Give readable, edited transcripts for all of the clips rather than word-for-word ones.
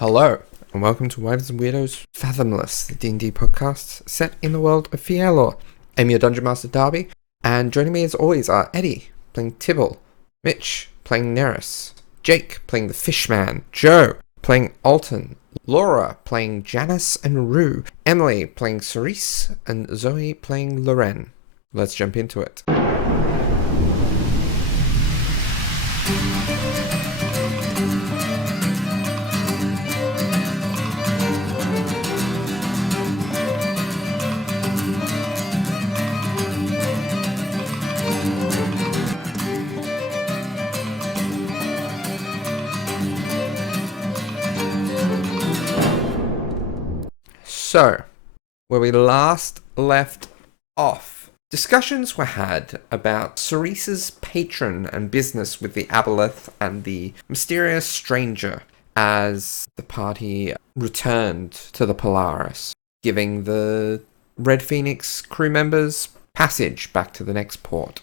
Hello, and welcome to Wyverns and Weirdos Fathomless, the D&D podcast set in the world of Fierlor. I'm your Dungeon Master Darby, and joining me as always are Eddie, playing Tibble, Mitch, playing Nerys, Jake, playing the Fishman, Joe, playing Alton, Laura, playing Janice and Rue, Emily, playing Cerise, and Zoe, playing Loren. Let's jump into it. So, where we last left off, discussions were had about Cerise's patron and business with the aboleth and the mysterious stranger as the party returned to the Polaris, giving the Red Phoenix crew members passage back to the next port.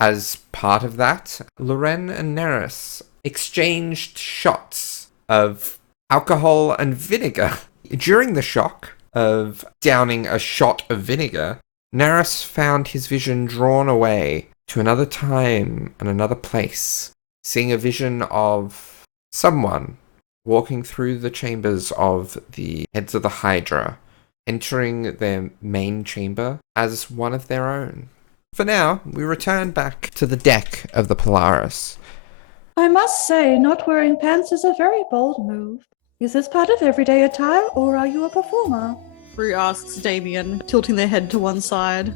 As part of that, Loren and Nerys exchanged shots of alcohol and vinegar. During the shock of downing a shot of vinegar, Nerys found his vision drawn away to another time and another place, seeing a vision of someone walking through the chambers of the heads of the Hydra, entering their main chamber as one of their own. For now, we return back to the deck of the Polaris. I must say, not wearing pants is a very bold move. Is this part of everyday attire, or are you a performer? Rue asks Damien, tilting their head to one side.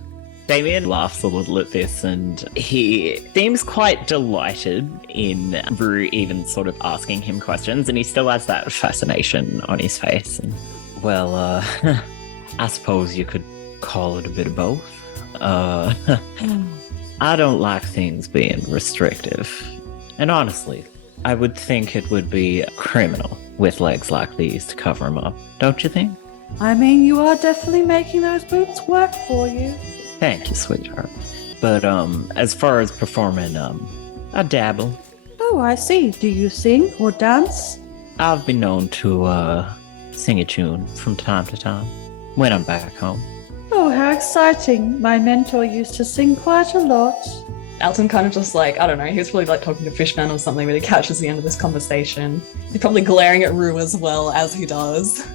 Damien laughs a little at this, and he seems quite delighted in Rue even sort of asking him questions, and he still has that fascination on his face. And, well, I suppose you could call it a bit of both. I don't like things being restrictive. And honestly, I would think it would be criminal with legs like these to cover them up, don't you think? I mean, you are definitely making those boots work for you. Thank you, sweetheart. But as far as performing, I dabble. Oh, I see. Do you sing or dance? I've been known to sing a tune from time to time when I'm back home. Oh, how exciting. My mentor used to sing quite a lot. Alton kind of just like, I don't know, he was probably like talking to Fishman or something when he catches the end of this conversation. He's probably glaring at Rue as well as he does.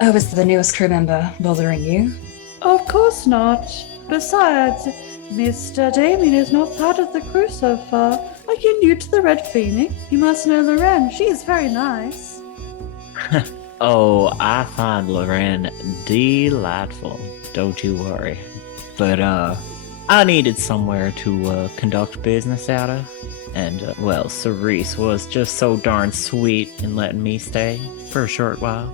Oh, is the newest crew member bothering you? Of course not. Besides, Mr. Damien is not part of the crew so far. Are you new to the Red Phoenix? You must know Loren. She is very nice. Oh, I find Loren delightful. Don't you worry. But, I needed somewhere to conduct business out of. And, well, Cerise was just so darn sweet in letting me stay for a short while.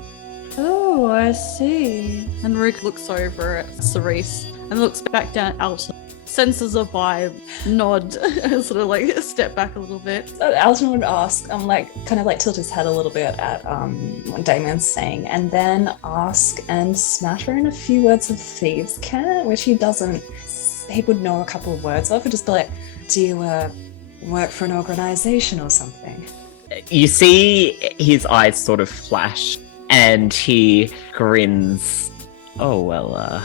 Oh, I see. And Rue looks over at Cerise and looks back down at Alton. Senses a vibe, nod, and sort of like step back a little bit. So Alton would ask, kind of tilt his head a little bit at what Damien's saying, and then ask and smatter in a few words of thieves' cant, which he would know a couple of words of, and just be like, do you work for an organization or something? You see his eyes sort of flash, and he grins. Oh, well,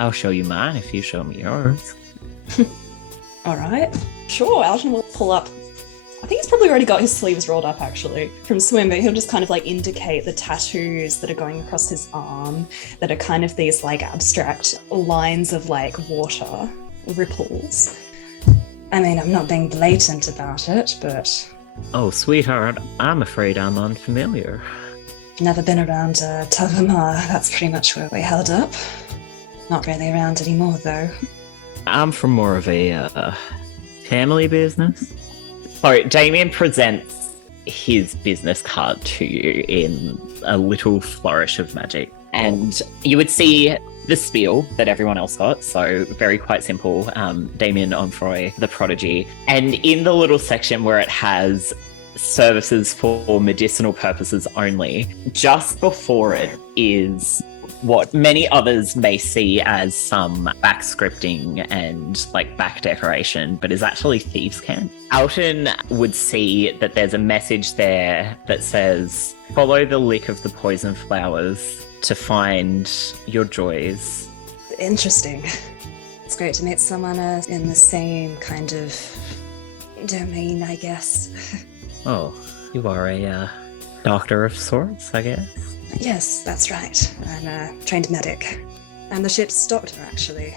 I'll show you mine if you show me yours. All right. Sure, Alton will pull up. I think he's probably already got his sleeves rolled up, actually, from swim, but he'll just kind of like indicate the tattoos that are going across his arm that are kind of these like abstract lines of like water, ripples. I mean, I'm not being blatant about it, but... Oh, sweetheart, I'm afraid I'm unfamiliar. Never been around 𝗖𝗔𝗦𝗧. That's pretty much where we held up. Not really around anymore, though. I'm from more of a family business. Sorry, Damien presents his business card to you in a little flourish of magic. And you would see the spiel that everyone else got, so very quite simple. Damien Onfroy, the prodigy. And in the little section where it has services for medicinal purposes only, just before it is what many others may see as some back scripting and like back decoration, but is actually thieves' cant. Alton would see that there's a message there that says, follow the lick of the poison flowers to find your joys. Interesting. It's great to meet someone in the same kind of domain, I guess. Oh, you are a doctor of sorts, I guess. Yes, that's right. I'm a trained medic. I'm the ship's doctor, actually.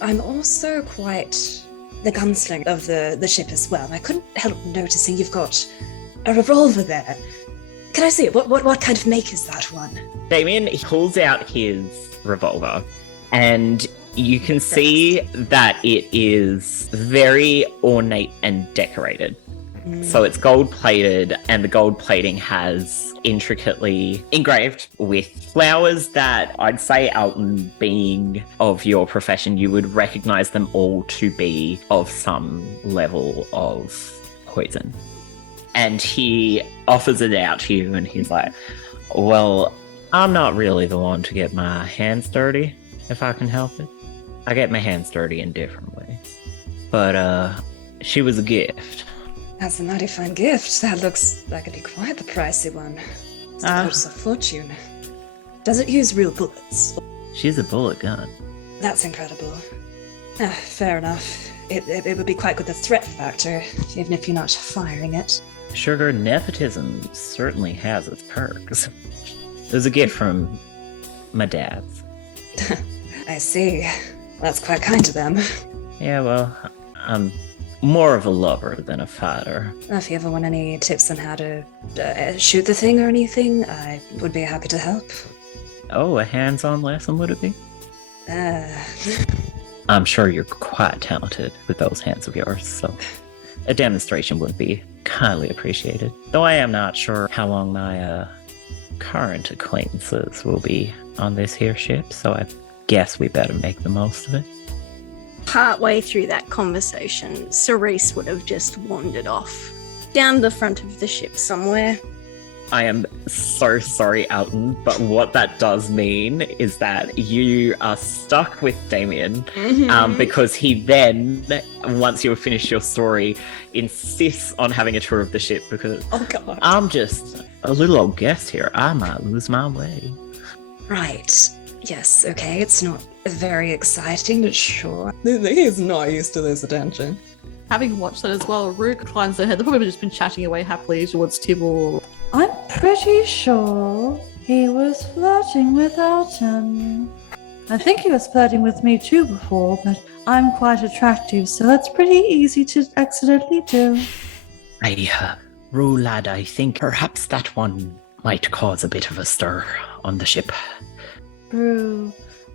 I'm also quite the gunslinger of the ship as well. I couldn't help noticing you've got a revolver there. Can I see it? What kind of make is that one? Damien pulls out his revolver, and you can see that it is very ornate and decorated. So it's gold-plated, and the gold plating has intricately engraved with flowers that I'd say, Alton, being of your profession, you would recognize them all to be of some level of poison. And he offers it out to you, and he's like, well, I'm not really the one to get my hands dirty, if I can help it. I get my hands dirty in different ways. But, she was a gift. That's a mighty fine gift. That looks like it'd be quite the pricey one. It's a fortune. Does it use real bullets? She's a bullet gun. That's incredible. Fair enough. It would be quite good the threat factor, even if you're not firing it. Sugar nepotism certainly has its perks. It was a gift from my dad's. I see. That's quite kind of them. Yeah, well, I'm more of a lover than a fighter. If you ever want any tips on how to shoot the thing or anything, I would be happy to help. Oh, a hands-on lesson would it be? I'm sure you're quite talented with those hands of yours, so a demonstration would be kindly appreciated. Though I am not sure how long my current acquaintances will be on this here ship, so I guess we better make the most of it. Partway through that conversation, 𝗖𝗔 would have just wandered off down the front of the ship somewhere. I am so sorry, Alton, but what that does mean is that you are stuck with Damien, because he then, once you have finished your story, insists on having a tour of the ship because I'm just a little old guest here. I might lose my way. Right. Yes, okay, it's not very exciting, but sure. He's not used to this attention. Having watched that as well, Rue inclines her head. They've probably just been chatting away happily towards Tibble. I'm pretty sure he was flirting with Alton. I think he was flirting with me too before, but I'm quite attractive, so that's pretty easy to accidentally do. Rue lad, I think perhaps that one might cause a bit of a stir on the ship. Rue,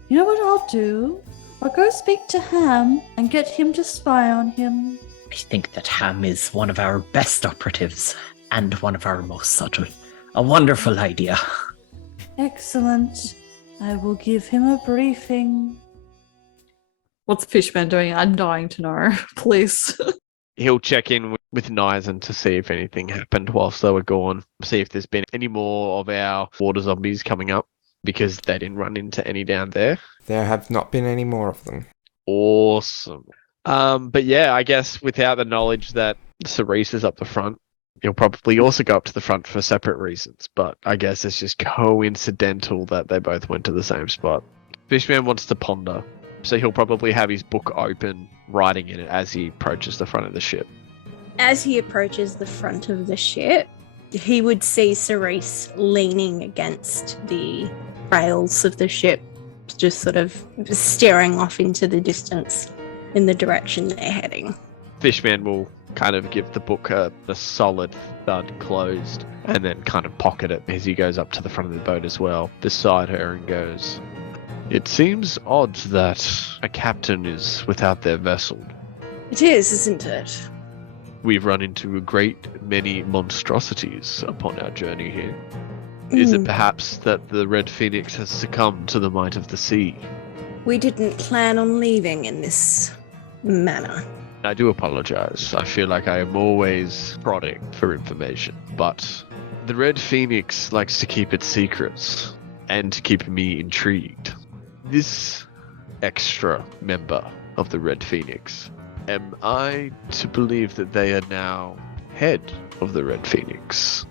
you know what I'll do? I'll go speak to Ham and get him to spy on him. I think that Ham is one of our best operatives and one of our most subtle. A wonderful idea. Excellent. I will give him a briefing. What's Fishman doing? I'm dying to know. Please. He'll check in with 𝗖𝗔𝗦𝗧 to see if anything happened whilst they were gone. See if there's been any more of our water zombies coming up, because they didn't run into any down there. There have not been any more of them. Awesome. But yeah, I guess without the knowledge that 𝗖𝗔 is up the front, he'll probably also go up to the front for separate reasons. But I guess it's just coincidental that they both went to the same spot. Fishman wants to ponder, so he'll probably have his book open, writing in it as he approaches the front of the ship. As he approaches the front of the ship, he would see 𝗖𝗔 leaning against the rails of the ship, just sort of staring off into the distance in the direction they're heading. Fishman will kind of give the book a solid thud closed, and then kind of pocket it as he goes up to the front of the boat as well, beside her, and goes, "It seems odd that a captain is without their vessel. It is, isn't it? We've run into a great many monstrosities upon our journey here. Is it perhaps that the Red Phoenix has succumbed to the might of the sea? We didn't plan on leaving in this manner. I do apologize. I feel like I am always prodding for information, but the Red Phoenix likes to keep its secrets and to keep me intrigued. This extra member of the Red Phoenix, am I to believe that they are now head of the Red Phoenix,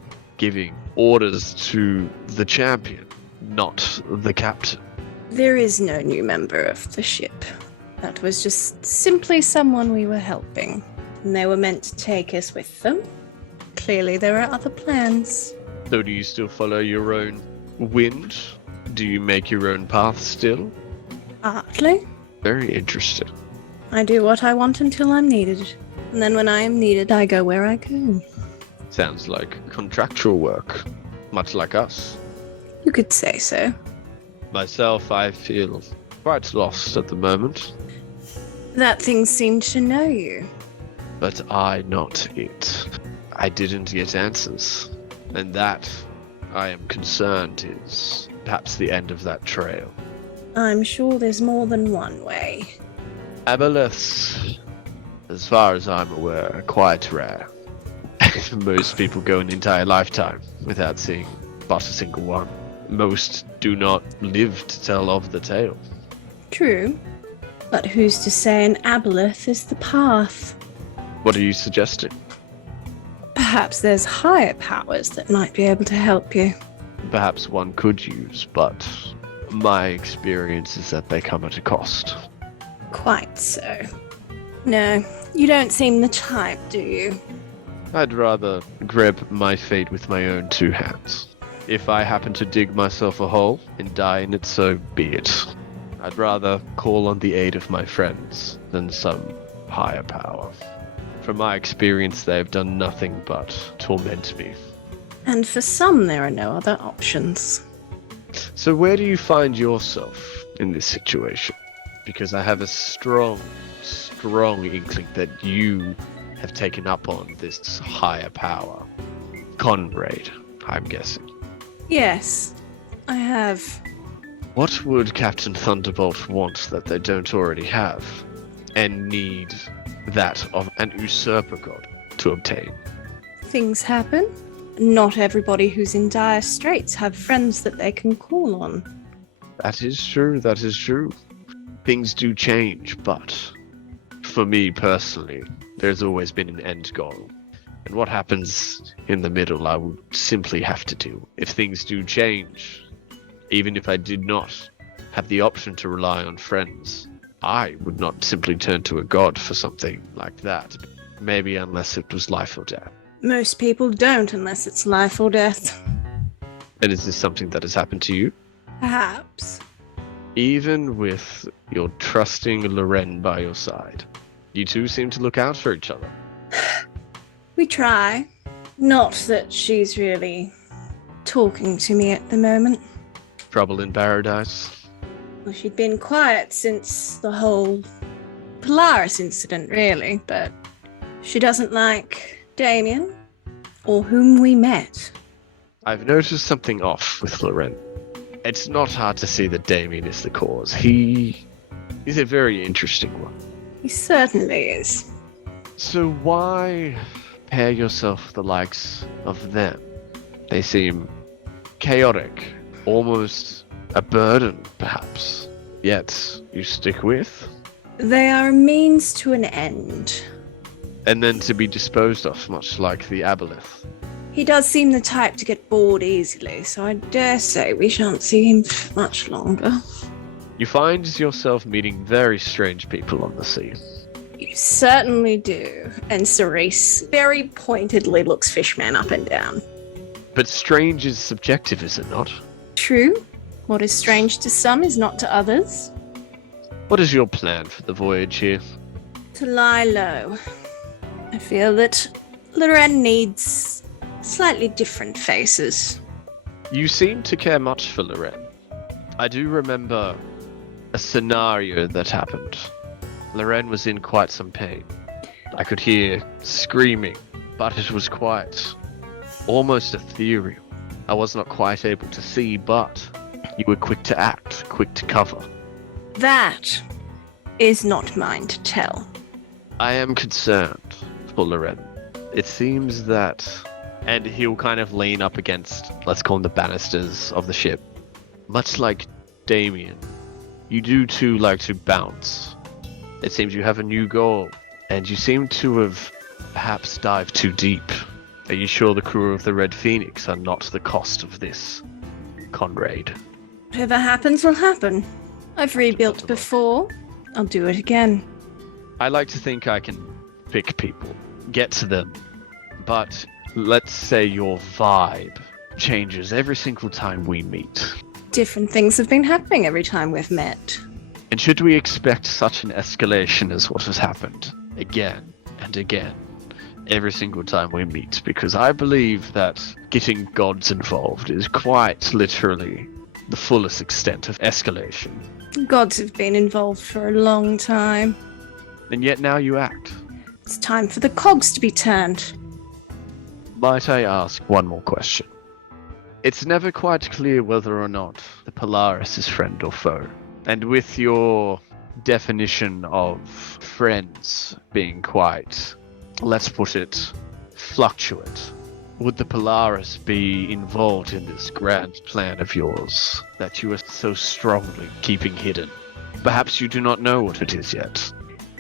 giving orders to the champion, not the captain. There is no new member of the ship. That was just simply someone we were helping. And they were meant to take us with them. Clearly there are other plans. So do you still follow your own wind? Do you make your own path still? Partly. Very interesting. I do what I want until I'm needed. And then when I am needed, I go where I go. Sounds like contractual work, much like us. You could say so. Myself, I feel quite lost at the moment, That thing seemed to know you. but I not it. I didn't get answers, and that, I am concerned, is perhaps the end of that trail. I'm sure there's more than one way. Aboleths, as far as I'm aware, are quite rare. Most people go an entire lifetime without seeing but a single one. Most do not live to tell of the tale. True. But who's to say an aboleth is the path? What are you suggesting? Perhaps there's higher powers that might be able to help you. Perhaps one could use, but my experience is that they come at a cost. Quite so. No, you don't seem the type, do you? I'd rather grab my fate with my own two hands. If I happen to dig myself a hole and die in it, so be it. I'd rather call on the aid of my friends than some higher power. From my experience, they have done nothing but torment me. And for some, there are no other options. So where do you find yourself in this situation? Because I have a strong inkling that you have taken up on this higher power. Conrad, I'm guessing. Yes, I have. What would Captain Thunderbolt want that they don't already have, and need that of an usurper god to obtain? Things happen. Not everybody who's in dire straits have friends that they can call on. That is true, that is true. Things do change, but for me personally, there's always been an end goal. And what happens in the middle, I would simply have to do. If things do change, even if I did not have the option to rely on friends, I would not simply turn to a god for something like that. Maybe unless it was life or death. Most people don't unless it's life or death. And is this something that has happened to you? Perhaps. Even with your trusting Loren by your side, you two seem to look out for each other. We try. Not that she's really talking to me at the moment. Trouble in paradise? Well, she'd been quiet since the whole Polaris incident, really, but she doesn't like Damien, or whom we met. I've noticed something off with Loren. It's not hard to see that Damien is the cause. He's a very interesting one. He certainly is. So why pair yourself with the likes of them? They seem chaotic, almost a burden, perhaps. Yet you stick with? They are a means to an end. And then to be disposed of, much like the aboleth. He does seem the type to get bored easily, so I dare say we shan't see him for much longer. You find yourself meeting very strange people on the sea. You certainly do. And 𝗖𝗔𝗦𝗧 very pointedly looks Fishman up and down. But strange is subjective, is it not? True. What is strange to some is not to others. What is your plan for the voyage here? To lie low. I feel that Loren needs slightly different faces. You seem to care much for Loren. I do remember a scenario that happened. Loren was in quite some pain. I could hear screaming, but it was quite almost ethereal. I was not quite able to see, but you were quick to act, quick to cover. That is not mine to tell. I am concerned for Loren. It seems that, and he'll kind of lean up against, let's call them the banisters of the ship. Much like Damien, you do too like to bounce. It seems you have a new goal, and you seem to have perhaps dived too deep. Are you sure the crew of the Red Phoenix are not the cost of this, Conrad? Whatever happens will happen. I've rebuilt before. I'll do it again. I like to think I can pick people, get to them, but let's say your vibe changes every single time we meet. Different things have been happening every time we've met. And should we expect such an escalation as what has happened again and again, every single time we meet? Because I believe that getting gods involved is quite literally the fullest extent of escalation. Gods have been involved for a long time. And yet now you act. It's time for the cogs to be turned. Might I ask one more question? It's never quite clear whether or not the Polaris is friend or foe. And with your definition of friends being quite, let's put it, fluctuate, would the Polaris be involved in this grand plan of yours that you are so strongly keeping hidden? Perhaps you do not know what it is yet,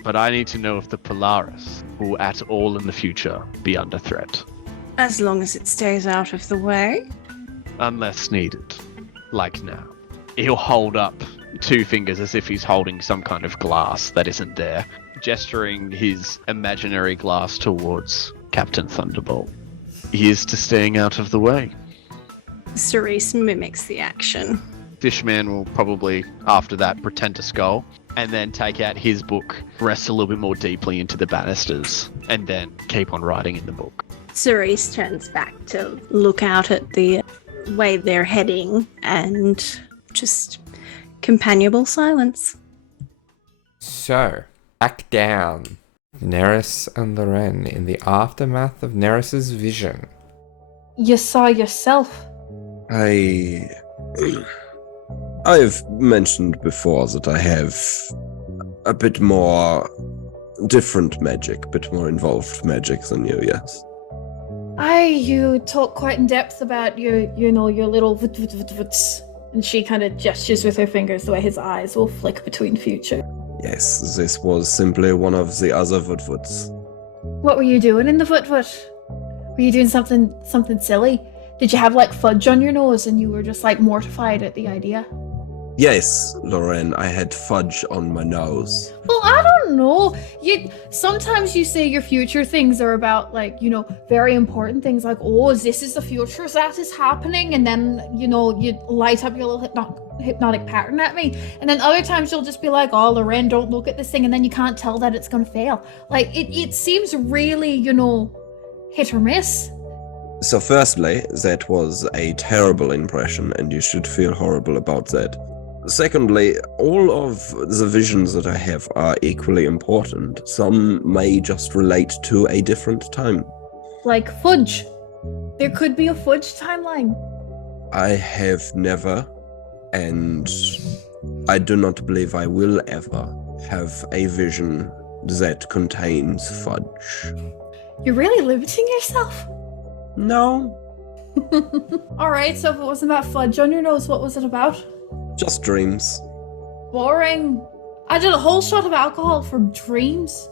but I need to know if the Polaris will at all in the future be under threat. As long as it stays out of the way. Unless needed, like now. He'll hold up 2 fingers as if he's holding some kind of glass that isn't there, gesturing his imaginary glass towards Captain Thunderbolt. Here's to staying out of the way. Nerys mimics the action. Fishman will probably, after that, pretend to scull, and then take out his book, rest a little bit more deeply into the banisters, and then keep on writing in the book. Nerys turns back to look out at the way they're heading and just companionable silence. So, back down. Nerys and Loren in the aftermath of Nerys's vision. You saw yourself. I've mentioned before that I have a bit more different magic, a bit more involved magic than you, yes. You talk quite in depth about your little vut-vut-vut-vuts. And she kind of gestures with her fingers the way his eyes will flick between future. Yes, this was simply one of the other vut-vuts. What were you doing in the vut-vut? Were you doing something silly? Did you have like fudge on your nose and you were just like mortified at the idea? Yes, Loren, I had fudge on my nose. Well, I don't know. Sometimes you say your future things are about like, very important things like, oh, this is the future that is happening, and then, you light up your little hypnotic pattern at me. And then other times you'll just be like, oh, Loren, don't look at this thing, and then you can't tell that it's gonna fail. Like it seems really, hit or miss. So firstly, that was a terrible impression and you should feel horrible about that. Secondly, all of the visions that I have are equally important. Some may just relate to a different time. Like fudge. There could be a fudge timeline. I have never, and I do not believe I will ever, have a vision that contains fudge. You're really limiting yourself. No. Alright, so if it wasn't about fudge on your nose, what was it about? Just dreams. Boring. I did a whole shot of alcohol for dreams.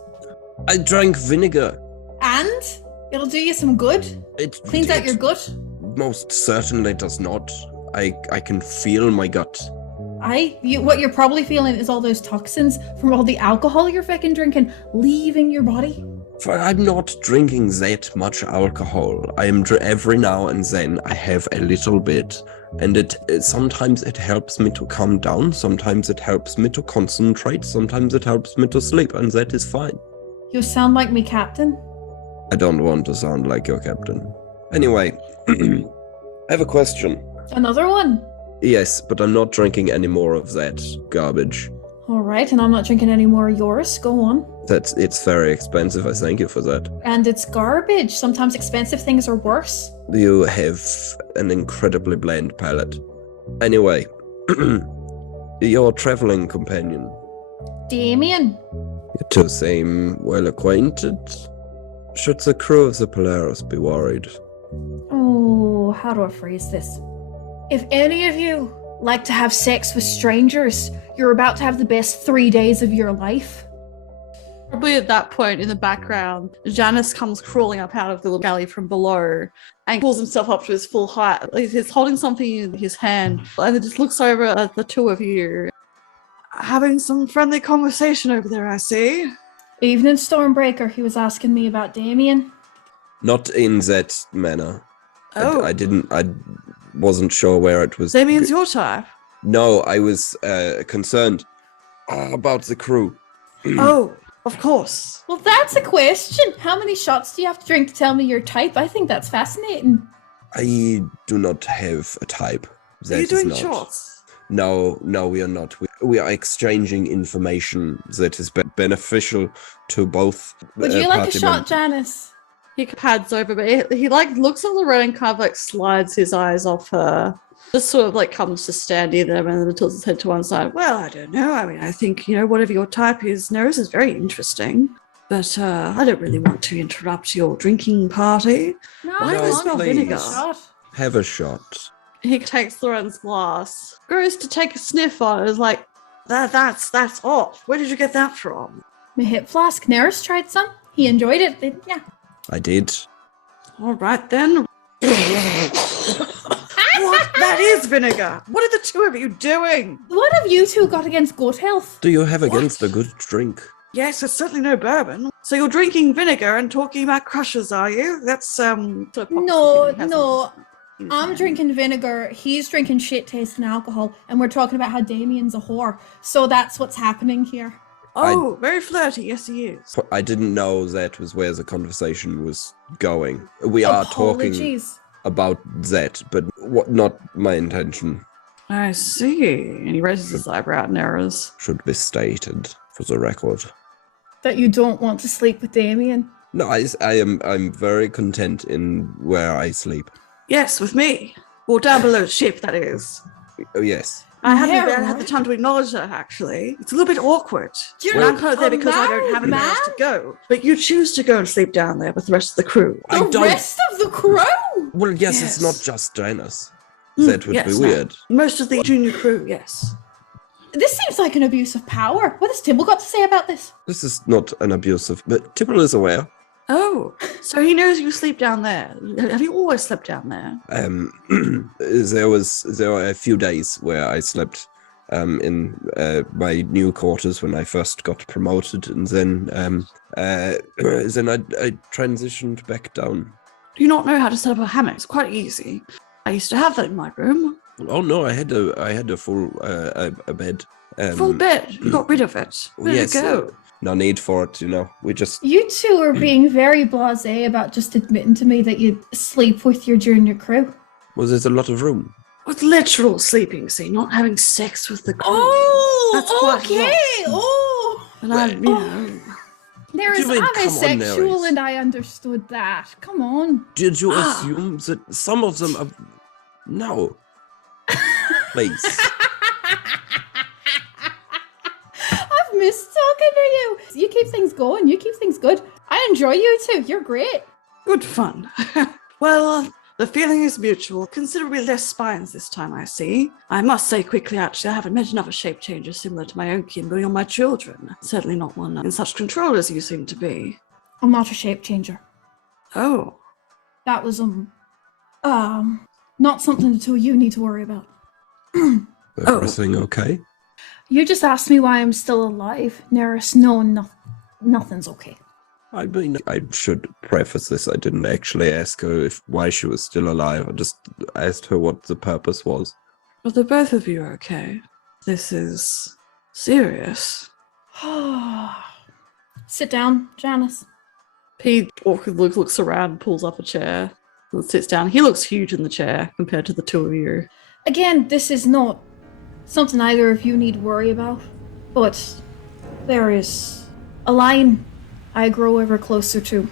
I drank vinegar. And? It'll do you some good? It cleans out your gut? Most certainly does not. I can feel my gut. What you're probably feeling is all those toxins from all the alcohol you're fucking drinking leaving your body. I'm not drinking that much alcohol. I am every now and then I have a little bit, and it sometimes it helps me to calm down, sometimes it helps me to concentrate, sometimes it helps me to sleep, and that is fine. You sound like me, Captain. I don't want to sound like your captain. Anyway, I have a question. Another one? Yes, but I'm not drinking any more of that garbage. Alright, and I'm not drinking any more of yours. Go on. It's very expensive, I thank you for that. And it's garbage. Sometimes expensive things are worse. You have an incredibly bland palate. Anyway, your traveling companion. Damien. You two seem well acquainted. Should the crew of the Polaris be worried? Oh, how do I phrase this? If any of you like to have sex with strangers, you're about to have the best 3 days of your life. Probably at that point in the background, Janice comes crawling up out of the little galley from below and pulls himself up to his full height. He's holding something in his hand and then just looks over at the two of you. Having some friendly conversation over there, I see. Evening, Stormbreaker. He was asking me about Damien. Not in that manner. Oh. I wasn't sure where it was. Damien's your type. No, I was concerned about the crew. Oh, of course. Well, that's a question. How many shots do you have to drink to tell me your type? I think that's fascinating. I do not have a type. Are you doing not. shots? No, we are not. We are exchanging information that is beneficial to both. Would you like a party shot, members. Janice? He pads over, but he like looks at Lorraine and kind of like slides his eyes off her. Just sort of like comes to stand near them and then tilts his head to one side. Well, I don't know. I mean, I think, whatever your type is, Nerys is very interesting. But I don't really want to interrupt your drinking party. No, Why do I smell please. vinegar? Shot. Have a shot. He takes Lorraine's glass, goes to take a sniff on it, is like, that's off. Where did you get that from? My hip flask. Nerys tried some. He enjoyed it. Yeah. I did. All right then. What? That is vinegar. What are the two of you doing? What have you two got against gut health? Do you have against a good drink? Yes, it's certainly no bourbon. So you're drinking vinegar and talking about crushes, are you? That's sort of pops No, something he has no. in his I'm hand. drinking vinegar. He's drinking shit tasting alcohol, and we're talking about how Damien's a whore. So that's what's happening here. Oh, very flirty. Yes, he is. I didn't know that was where the conversation was going. We are talking Apologies. about that, but not my intention I see. And he raises his eyebrow at Nerys. should be stated for the record. That you don't want to sleep with Damien. No, I'm very content in where I sleep. Yes, with me. Or down below ship, that is. Oh, yes. I haven't Yeah, had the time to acknowledge that, actually. It's a little bit awkward. You're And I'm kind of there a because I don't have married anywhere else to man? go. But you choose to go and sleep down there with the rest of the crew. The rest of the crew? Well, yes, Yes. it's not just Janice. Mm, That would yes, be no. weird. Most of the junior crew, yes. This seems like an abuse of power. What has Tibble got to say about this? This is not an abusive, but Tibble is aware. Oh, so he knows you sleep down there. Have you always slept down there? There were a few days where I slept in my new quarters when I first got promoted, and then I transitioned back down. Do you not know how to set up a hammock? It's quite easy. I used to have that in my room. Oh no, I had a full a bed. Full bed. You got rid of it. Where'd yes, it go? No need for it, We just You two are being very blasé about just admitting to me that you sleep with your junior crew. there's a lot of room. With literal sleeping, see, not having sex with the crew. Oh, That's quite a lot. okay. Oh. And I, There Do is you mean, I'm come on, asexual Nerys? and I understood that. Come on. Did you assume that some of them are... No. Please. I've missed talking to you. You keep things going. You keep things good. I enjoy you two. You're great. good fun. Well, the feeling is mutual. Considerably less spines this time, I see. I must say quickly, actually, I haven't met another shape changer similar to my own kin beyond my children. Certainly not one in such control as you seem to be. I'm not a shape changer. Oh. That was not something the two of you need to worry about. Everything okay? You just asked me why I'm still alive, Nerys. No, nothing's okay. I mean, I should preface this. I didn't actually ask her why she was still alive. I just asked her what the purpose was. Well, the both of you are okay. This is serious. Sit down, Janice. He awkwardly looks around, pulls up a chair, and sits down. He looks huge in the chair compared to the two of you. Again, this is not something either of you need worry about, but there is a line I grow ever closer to,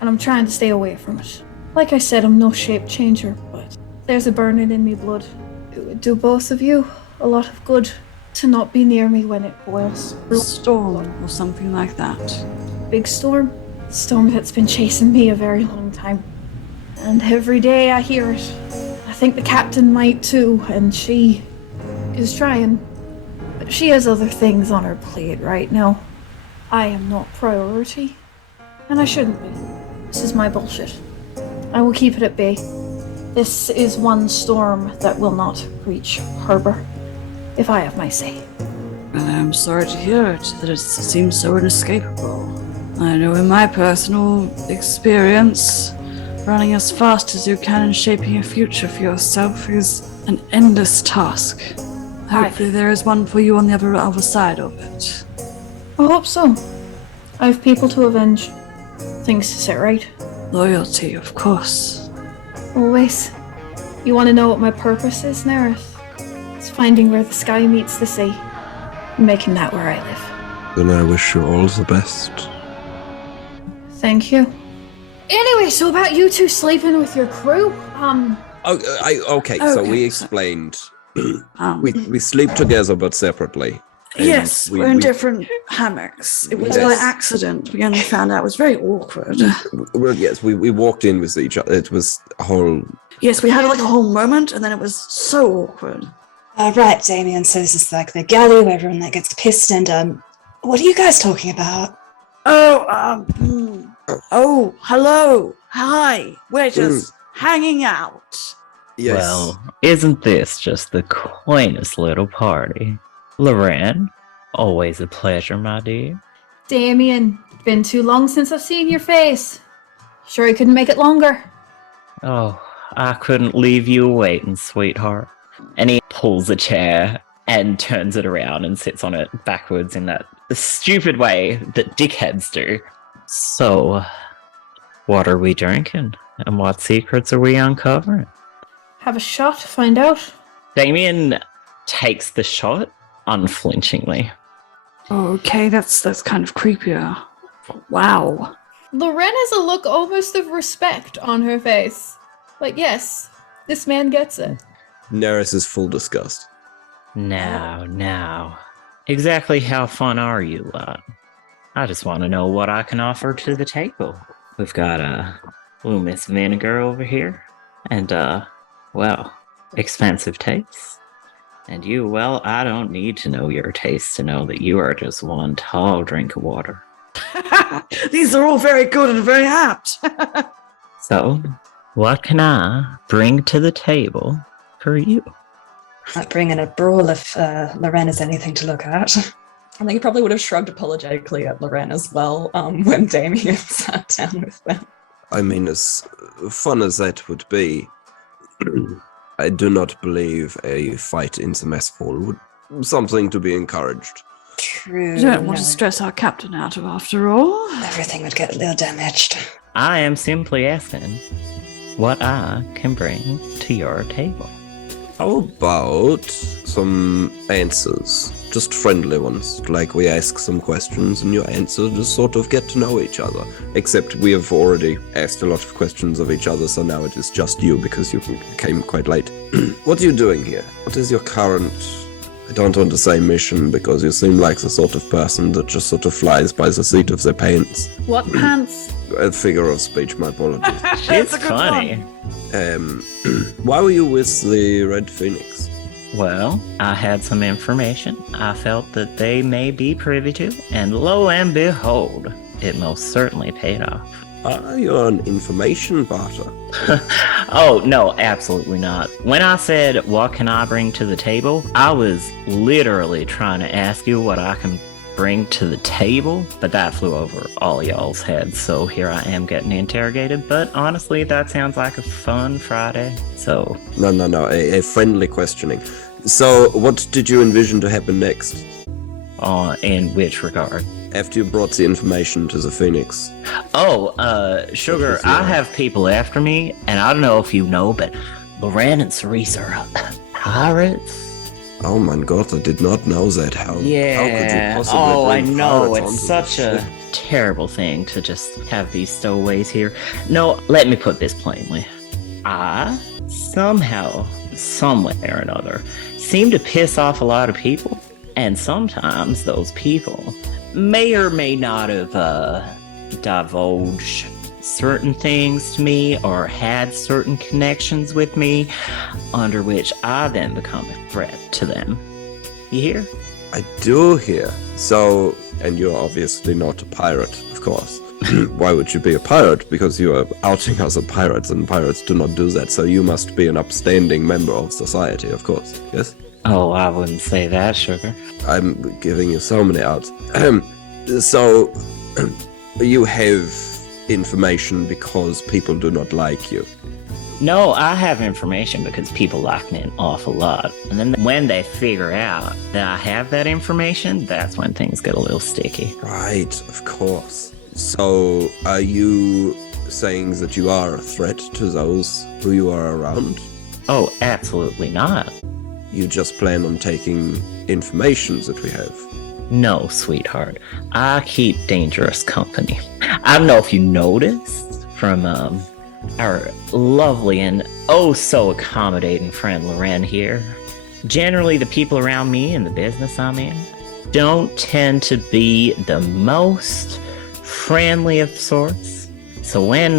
and I'm trying to stay away from it. Like I said, I'm no shape changer, but there's a burning in me blood. It would do both of you a lot of good to not be near me when it boils. A storm or something like that. Big storm. Storm that's been chasing me a very long time. And every day I hear it. I think the captain might too, and she is trying. But she has other things on her plate right now. I am not priority. And I shouldn't be. This is my bullshit. I will keep it at bay. This is one storm that will not reach harbor, if I have my say. I'm sorry to hear it, that it seems so inescapable. I know in my personal experience, running as fast as you can and shaping a future for yourself is an endless task. Hopefully there is one for you on the other side of it. I hope so. I have people to avenge. Things to set right. Loyalty, of course. Always. You want to know what my purpose is, Nerys? It's finding where the sky meets the sea. And making that where I live. Then I wish you all the best. Thank you. Anyway, so about you two sleeping with your crew, Okay, so we explained. We sleep together but separately. And Yes, we're in different hammocks. It was by accident. We only found out it was very awkward. Well, yes, we walked in with each other. It was a whole... Yes, we had like a whole moment, and then it was so awkward. Right, Damien, so this is like the galley where everyone that gets pissed, and what are you guys talking about? Oh, hello. Hi. We're just hanging out. Yes. Well, isn't this just the quaintest little party? Loren, always a pleasure, my dear. Damien, been too long since I've seen your face. Sure you couldn't make it longer? Oh, I couldn't leave you waiting, sweetheart. And he pulls a chair and turns it around and sits on it backwards in that stupid way that dickheads do. So, what are we drinking? And what secrets are we uncovering? Have a shot to find out. Damien takes the shot unflinchingly. Okay, that's kind of creepier. Wow. Loren has a look almost of respect on her face. Like, yes, this man gets it. Nerys is full disgust. Now. Exactly how fun are you lot? I just want to know what I can offer to the table. We've got little Miss Vinegar over here. And, well, expensive tastes. And you, well, I don't need to know your taste to know that you are just one tall drink of water. These are all very good and very apt. So, what can I bring to the table for you? I'd bring in a brawl if Loren is anything to look at. I think he probably would have shrugged apologetically at Loren as well when Damien sat down with them. I mean, as fun as that would be, I do not believe a fight in the mess hall would something to be encouraged. True. You don't want to stress our captain out of, after all. Everything would get a little damaged. I am simply asking what I can bring to your table. How about some answers? Just friendly ones. Like we ask some questions and you answer, just sort of get to know each other. Except we have already asked a lot of questions of each other, so now it is just you because you came quite late. What are you doing here? What is your current... I don't want to say mission because you seem like the sort of person that just sort of flies by the seat of their pants. What pants? A figure of speech, my apologies. It's funny. Why were you with the Red Phoenix? Well, I had some information I felt that they may be privy to, and lo and behold, it most certainly paid off. Ah, you're an information barter. Oh, no, absolutely not. When I said, what can I bring to the table, I was literally trying to ask you what I can bring to the table, but that flew over all y'all's heads, so here I am getting interrogated. But honestly, that sounds like a fun Friday, so... No, a friendly questioning. So, what did you envision to happen next? In which regard? After you brought the information to the Phoenix. Oh, Sugar, I have people after me, and I don't know if you know, but Loren and Nerys are pirates. Oh my god, I did not know that. How could you possibly I bring know, pirates it's onto such the a ship? terrible thing to just have these stowaways here. No, let me put this plainly. I, somehow, somewhere or another, seem to piss off a lot of people, and sometimes those people may or may not have divulged certain things to me or had certain connections with me, under which I then become a threat to them. You hear? I do hear. So, And you're obviously not a pirate, of course. Why would you be a pirate? Because you are outing us as pirates, and pirates do not do that. So you must be an upstanding member of society, of course. Yes? Oh, I wouldn't say that, Sugar. I'm giving you so many outs. So, you have information because people do not like you. No, I have information because people like me an awful lot. And then when they figure out that I have that information, that's when things get a little sticky. Right, of course. So, are you saying that you are a threat to those who you are around? Oh, absolutely not. You just plan on taking information that we have? No, sweetheart. I keep dangerous company. I don't know if you noticed from our lovely and oh so accommodating friend Loren here. Generally, the people around me and the business I'm in don't tend to be the most friendly of sorts. So when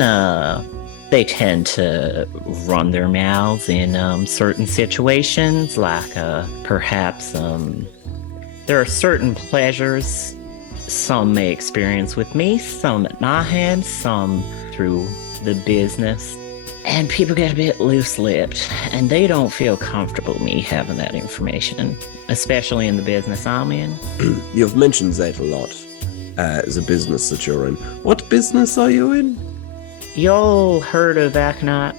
they tend to run their mouths in certain situations, like perhaps there are certain pleasures some may experience with me, some at my hand, some through the business. And people get a bit loose-lipped, and they don't feel comfortable me having that information, especially in the business I'm in. You've mentioned that a lot, the business that you're in. What business are you in? Y'all heard of Aconite?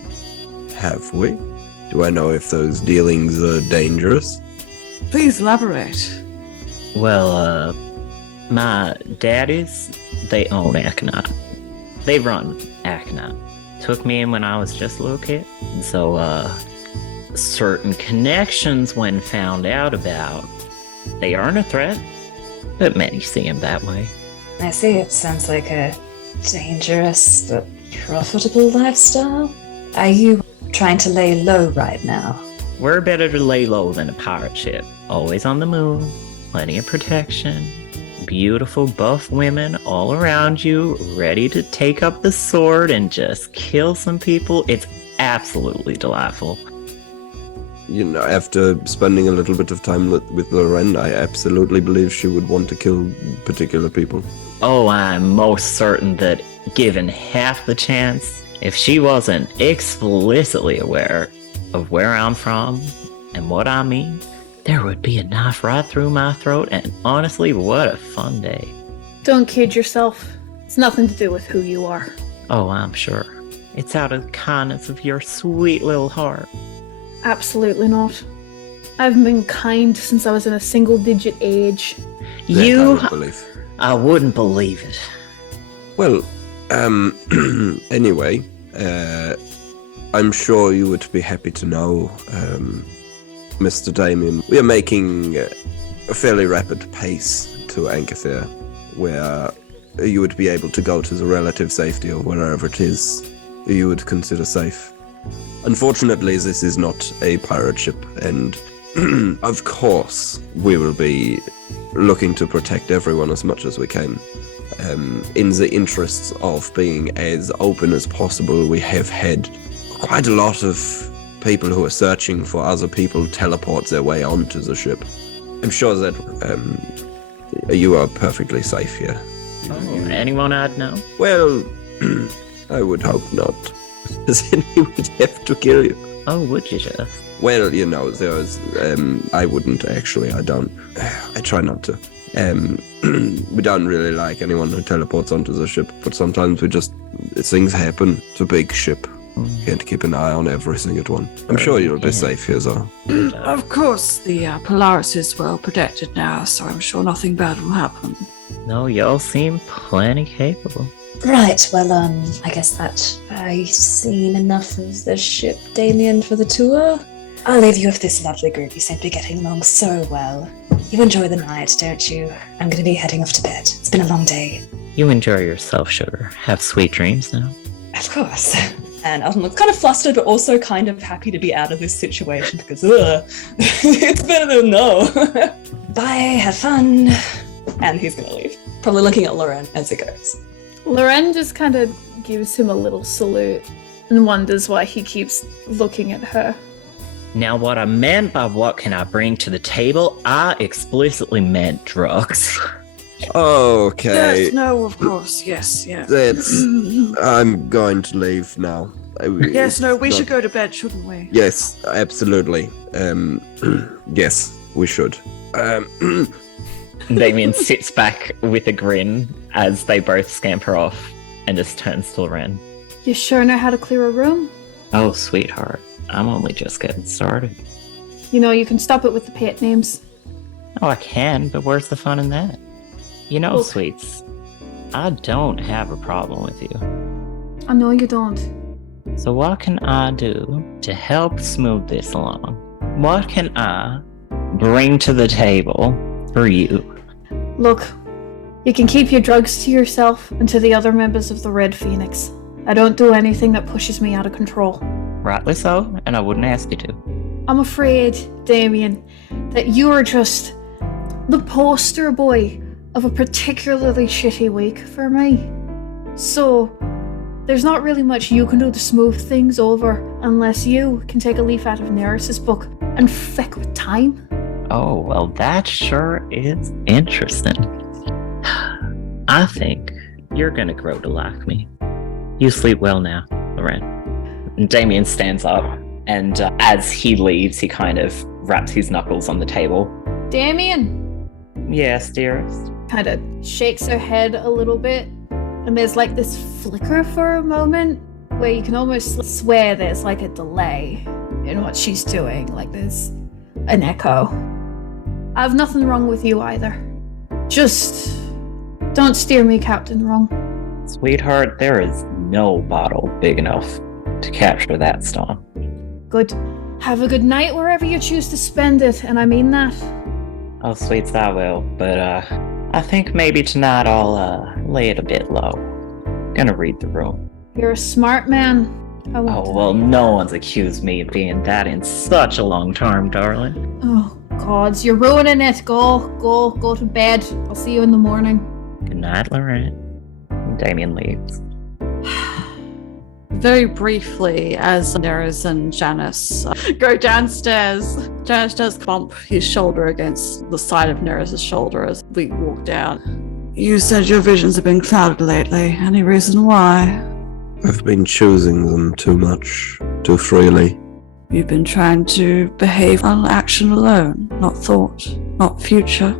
Have we? Do I know if those dealings are dangerous? Please elaborate. Well, my daddies, they own Aconite. They run Aconite. Took me in when I was just a little kid. So, certain connections when found out about, they aren't a threat, but many see them that way. I see, it sounds like a dangerous but profitable lifestyle. Are you trying to lay low right now? We're better to lay low than a pirate ship. Always on the move, plenty of protection, beautiful buff women all around you, ready to take up the sword and just kill some people. It's absolutely delightful. You know, after spending a little bit of time with Loren, I absolutely believe she would want to kill particular people. Oh, I'm most certain that given half the chance, if she wasn't explicitly aware of where I'm from and what I mean, there would be a knife right through my throat, and honestly, what a fun day. Don't kid yourself. It's nothing to do with who you are. Oh, I'm sure. It's out of the kindness of your sweet little heart. Absolutely not. I haven't been kind since I was in a single-digit age. I wouldn't believe it. Well, anyway, I'm sure you would be happy to know, Mr. Damien, we are making a fairly rapid pace to Ancathair, where you would be able to go to the relative safety of wherever it is you would consider safe. Unfortunately, this is not a pirate ship, and of course, we will be looking to protect everyone as much as we can. In the interests of being as open as possible, we have had quite a lot of people who are searching for other people teleport their way onto the ship. I'm sure that you are perfectly safe here. Anyone I'd know? Well, I would hope not. Then he would have to kill you. Oh, would you just? Well, you know, there's, I wouldn't actually, I don't. I try not to. We don't really like anyone who teleports onto the ship, but sometimes things happen. It's a big ship. Can't keep an eye on everything at once. I'm sure you'll be safe here, though. Of course, the Polaris is well protected now, so I'm sure nothing bad will happen. No, y'all seem plenty capable. Right, well, I guess that I've seen enough of the ship, Damien, for the tour. I'll leave you with this lovely group. You seem to be getting along so well. You enjoy the night, don't you? I'm going to be heading off to bed. It's been a long day. You enjoy yourself, Sugar. Have sweet dreams now. Of course. And Elton looks kind of flustered, but also kind of happy to be out of this situation because, it's better than no. Bye, have fun. And he's going to leave. Probably looking at Loren as he goes. Loren just kind of gives him a little salute and wonders why he keeps looking at her. Now, what I meant by what can I bring to the table, I explicitly meant drugs. Okay. Yes, no, of course, yes, yeah. I'm going to leave now. Yes, no, we should go to bed, shouldn't we? Yes, absolutely. Yes, we should. Damien sits back with a grin as they both scamper off and just turns to Loren. You sure know how to clear a room? Oh, sweetheart, I'm only just getting started. You know, you can stop it with the pet names. Oh, I can, but where's the fun in that? You know, Look. Sweets, I don't have a problem with you. I know you don't. So what can I do to help smooth this along? What can I bring to the table for you? Look, you can keep your drugs to yourself and to the other members of the Red Phoenix. I don't do anything that pushes me out of control. Rightly so, and I wouldn't ask you to. I'm afraid, Damien, that you are just the poster boy of a particularly shitty week for me. So, there's not really much you can do to smooth things over unless you can take a leaf out of Nerys' book and feck with time. Oh, well, that sure is interesting. I think you're gonna grow to like me. You sleep well now, Loren. And Damien stands up, and as he leaves, he kind of wraps his knuckles on the table. Damien Yes, dearest. kind of shakes her head a little bit, and there's like this flicker for a moment where you can almost swear there's like a delay in what she's doing, like there's an echo. I have nothing wrong with you either. Just don't steer me, Captain, wrong. Sweetheart, there is no bottle big enough to capture that storm. Good. Have a good night wherever you choose to spend it, and I mean that. Oh, Sweets, I will, but I think maybe tonight I'll lay it a bit low. Gonna read the room. You're a smart man. I won't Oh, well, deny no that. one's accused me of being that in such a long time, darling. Oh, gods, you're ruining it. Go to bed. I'll see you in the morning. Good night, Loren. And Damien leaves. Very briefly, as Nerys and Janice go downstairs, Janice does bump his shoulder against the side of Nerys' shoulder as we walk down. You said your visions have been clouded lately. Any reason why? I've been choosing them too much, too freely. You've been trying to behave on action alone, not thought, not future.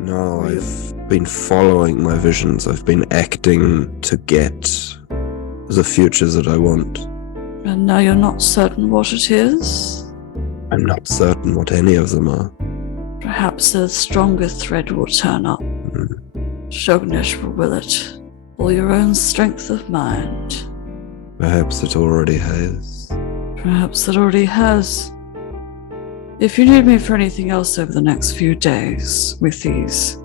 No, I've been following my visions. I've been acting to get the futures that I want. And now you're not certain what it is? I'm not certain what any of them are. Perhaps a stronger thread will turn up. Shognesh will will it, for your own strength of mind. Perhaps it already has. Perhaps it already has. If you need me for anything else over the next few days with these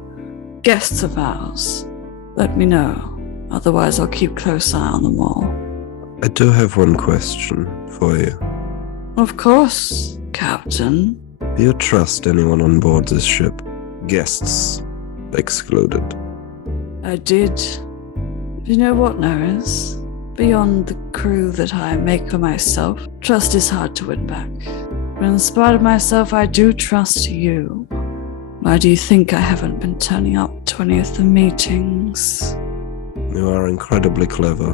guests of ours, let me know. Otherwise, I'll keep close eye on them all. I do have one question for you. Of course, Captain. Do you trust anyone on board this ship? Guests excluded. I did. You know what, Nerys? Beyond the crew that I make for myself, trust is hard to win back. But in spite of myself, I do trust you. Why do you think I haven't been turning up to any of the meetings? You are incredibly clever.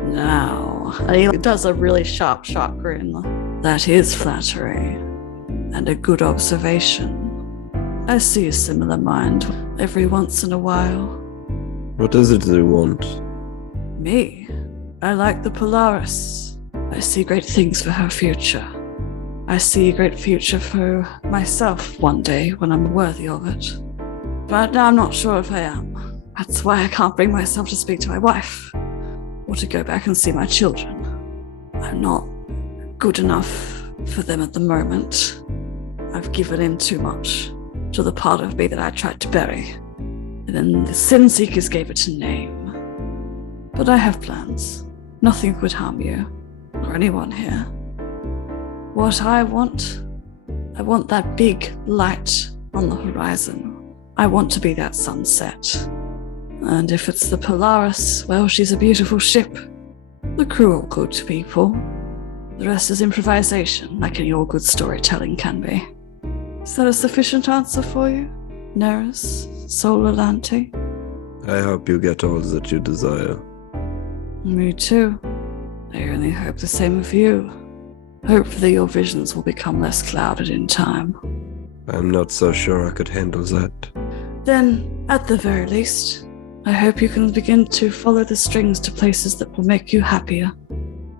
Now, he does a really sharp grin. That is flattery, and a good observation. I see a similar mind every once in a while. What is it you want? Me? I like the Polaris. I see great things for her future. I see a great future for myself one day when I'm worthy of it. But now I'm not sure if I am. That's why I can't bring myself to speak to my wife, or to go back and see my children. I'm not good enough for them at the moment. I've given in too much to the part of me that I tried to bury, and then the Sin Seekers gave it a name. But I have plans. Nothing would harm you, or anyone here. What I want that big light on the horizon. I want to be that sunset. And if it's the Polaris, well, she's a beautiful ship. The crew are good people. The rest is improvisation, like any all good storytelling can be. Is that a sufficient answer for you? Nerys, Solalante. I hope you get all that you desire. Me too. I only hope the same of you. Hopefully your visions will become less clouded in time. I'm not so sure I could handle that. Then, at the very least, I hope you can begin to follow the strings to places that will make you happier.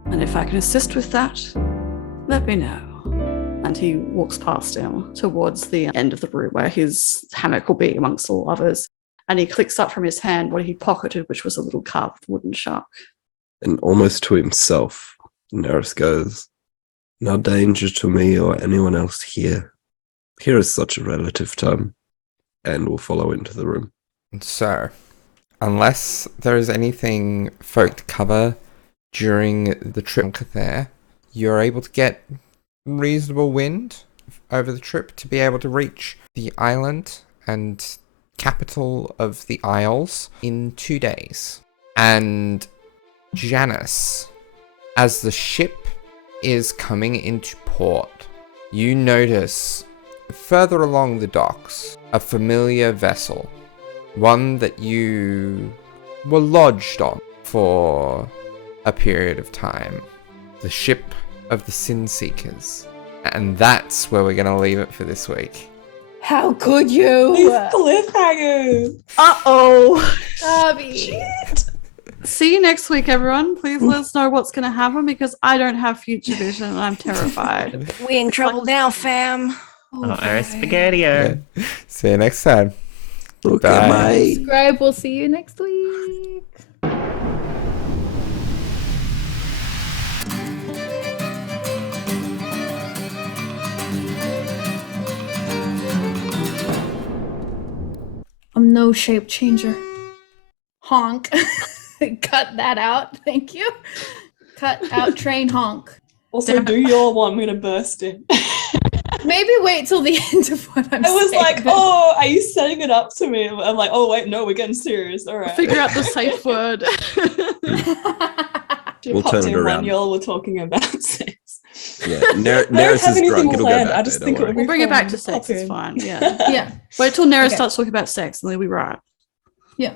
And if I can assist with that, let me know. And he walks past him towards the end of the room where his hammock will be amongst all others. And he clicks up from his hand what he pocketed, which was a little carved wooden shark. And almost to himself, Nerys goes, "No danger to me or anyone else here. Here is such a relative term." And will follow into the room. So, unless there is anything folk to cover during the trip to Ancathair, you're able to get reasonable wind over the trip to be able to reach the island and capital of the Isles in 2 days. And Janice, as the ship is coming into port, you notice further along the docks a familiar vessel, one that you were lodged on for a period of time. The ship of the Sin Seekers. And that's where we're going to leave it for this week. How could you? These cliffhangers. Uh-oh! Abby. See you next week, everyone. Please let us know what's going to happen because I don't have future vision and I'm terrified. We in trouble now, fam. Spaghetti-o. Yeah. See you next time. Okay, Bye. bye. Subscribe. We'll see you next week. I'm no shape changer. Honk. Cut that out. Thank you. Cut out train honk. Also, do you all want me to burst in? Maybe wait till the end of what I'm saying. I was like, but- oh, are you setting it up to me? I'm like, oh, wait, no, we're getting serious. All right. Figure out the safe word. We'll turn it around. When y'all were talking about sex. Yeah, I don't Nerys have is anything drunk. It'll go planned. back I just there, think don't it would worry. be We'll bring it back fun to sex, pop it's in. fine, yeah. Yeah. Wait till Nerys Okay. starts talking about sex and then we'll be right. Yeah.